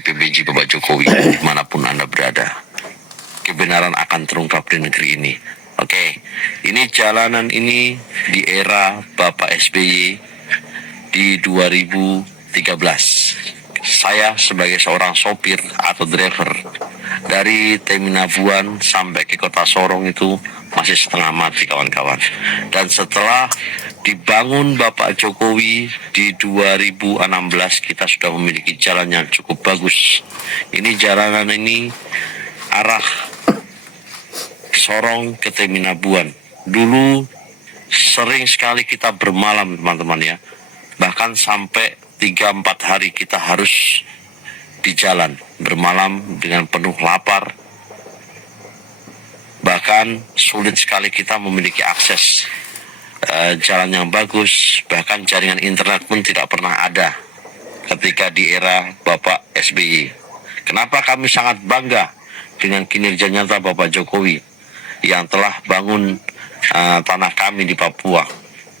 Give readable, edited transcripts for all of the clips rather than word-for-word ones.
PBJ Bapak Jokowi, dimanapun Anda berada. Kebenaran akan terungkap di negeri ini. Oke, ini jalanan ini di era Bapak SBY di 2013. Saya sebagai seorang sopir atau driver dari Teminabuan sampai ke kota Sorong itu masih setengah mati kawan-kawan. Dan setelah dibangun Bapak Jokowi di 2016 kita sudah memiliki jalan yang cukup bagus. Ini jalanan ini arah Sorong ke Teminabuan. Dulu sering sekali kita bermalam teman-teman ya. Bahkan sampai 3-4 hari kita harus di jalan bermalam dengan penuh lapar. Bahkan sulit sekali kita memiliki akses jalan yang bagus. Bahkan jaringan internet pun tidak pernah ada ketika di era Bapak SBY. Kenapa kami sangat bangga dengan kinerja nyata Bapak Jokowi yang telah bangun tanah kami di Papua.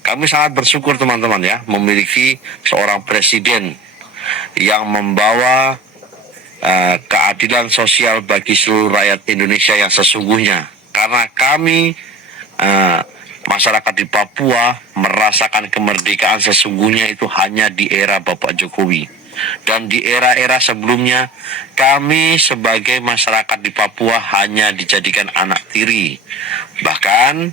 Kami sangat bersyukur teman-teman ya, memiliki seorang presiden yang membawa keadilan sosial bagi seluruh rakyat Indonesia yang sesungguhnya. Karena kami masyarakat di Papua merasakan kemerdekaan sesungguhnya itu hanya di era Bapak Jokowi. Dan di era-era sebelumnya kami sebagai masyarakat di Papua hanya dijadikan anak tiri. Bahkan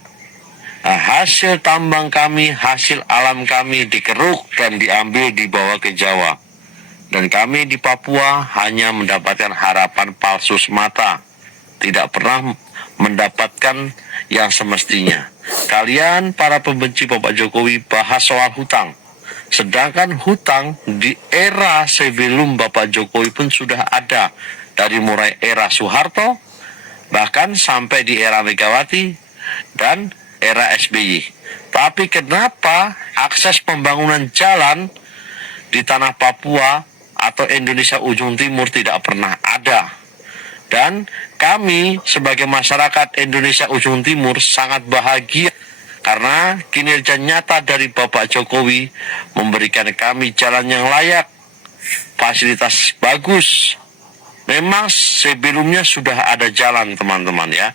hasil tambang kami, hasil alam kami dikeruk dan diambil dibawa ke Jawa. Dan kami di Papua hanya mendapatkan harapan palsu semata. Tidak pernah mendapatkan yang semestinya. Kalian para pembenci Bapak Jokowi bahas soal hutang. Sedangkan hutang di era sebelum Bapak Jokowi pun sudah ada. Dari mulai era Soeharto, bahkan sampai di era Megawati, dan era SBY. Tapi kenapa akses pembangunan jalan di tanah Papua atau Indonesia ujung timur tidak pernah ada? Dan kami sebagai masyarakat Indonesia ujung timur sangat bahagia karena kinerja nyata dari Bapak Jokowi memberikan kami jalan yang layak, fasilitas bagus. Memang sebelumnya sudah ada jalan teman-teman ya,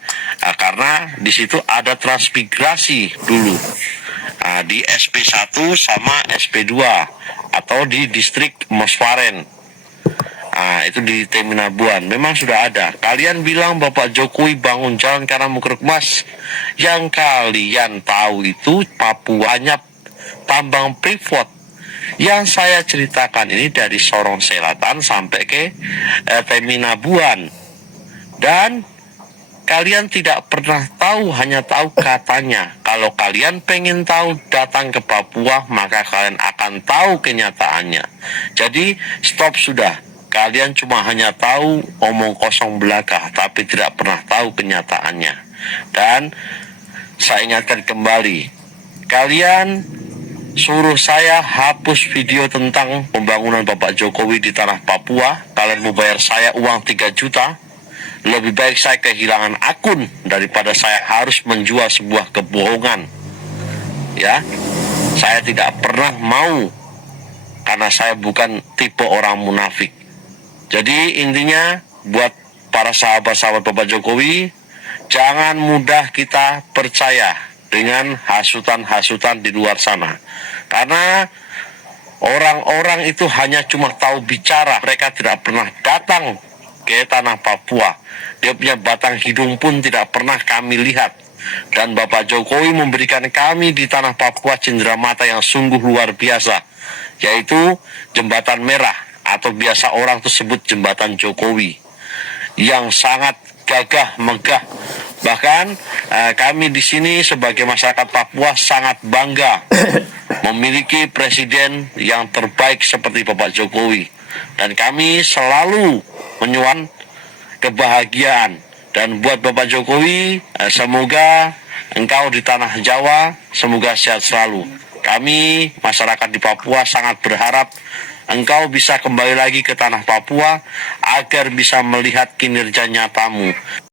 karena di situ ada transmigrasi dulu di SP1 sama SP2 atau di distrik Mosfaren. Itu di Teminabuan memang sudah ada. Kalian bilang Bapak Jokowi bangun jalan karena Mukeruk Mas. Yang kalian tahu itu Papuanya tambang Freeport. Yang saya ceritakan ini dari Sorong Selatan sampai ke Teminabuan. Dan kalian tidak pernah tahu, hanya tahu katanya. Kalau kalian pengen tahu, datang ke Papua, maka kalian akan tahu kenyataannya. Jadi stop sudah. Kalian cuma hanya tahu omong kosong belaka, tapi tidak pernah tahu kenyataannya. Dan saya ingatkan kembali, kalian suruh saya hapus video tentang pembangunan Bapak Jokowi di tanah Papua. Kalian mau bayar saya uang 3 juta. Lebih baik saya kehilangan akun daripada saya harus menjual sebuah kebohongan. Ya, saya tidak pernah mau, karena saya bukan tipe orang munafik. Jadi intinya buat para sahabat-sahabat Bapak Jokowi, jangan mudah kita percaya dengan hasutan-hasutan di luar sana. Karena orang-orang itu hanya cuma tahu bicara, mereka tidak pernah datang ke tanah Papua. Dia punya batang hidung pun tidak pernah kami lihat. Dan Bapak Jokowi memberikan kami di tanah Papua cenderamata yang sungguh luar biasa, yaitu Jembatan Merah atau biasa orang itu sebut Jembatan Jokowi, yang sangat gagah megah. Bahkan kami di sini sebagai masyarakat Papua sangat bangga memiliki presiden yang terbaik seperti Bapak Jokowi. Dan kami selalu menyuarakan kebahagiaan. Dan buat Bapak Jokowi, semoga engkau di tanah Jawa, semoga sehat selalu. Kami masyarakat di Papua sangat berharap engkau bisa kembali lagi ke tanah Papua agar bisa melihat kinerja nyatamu.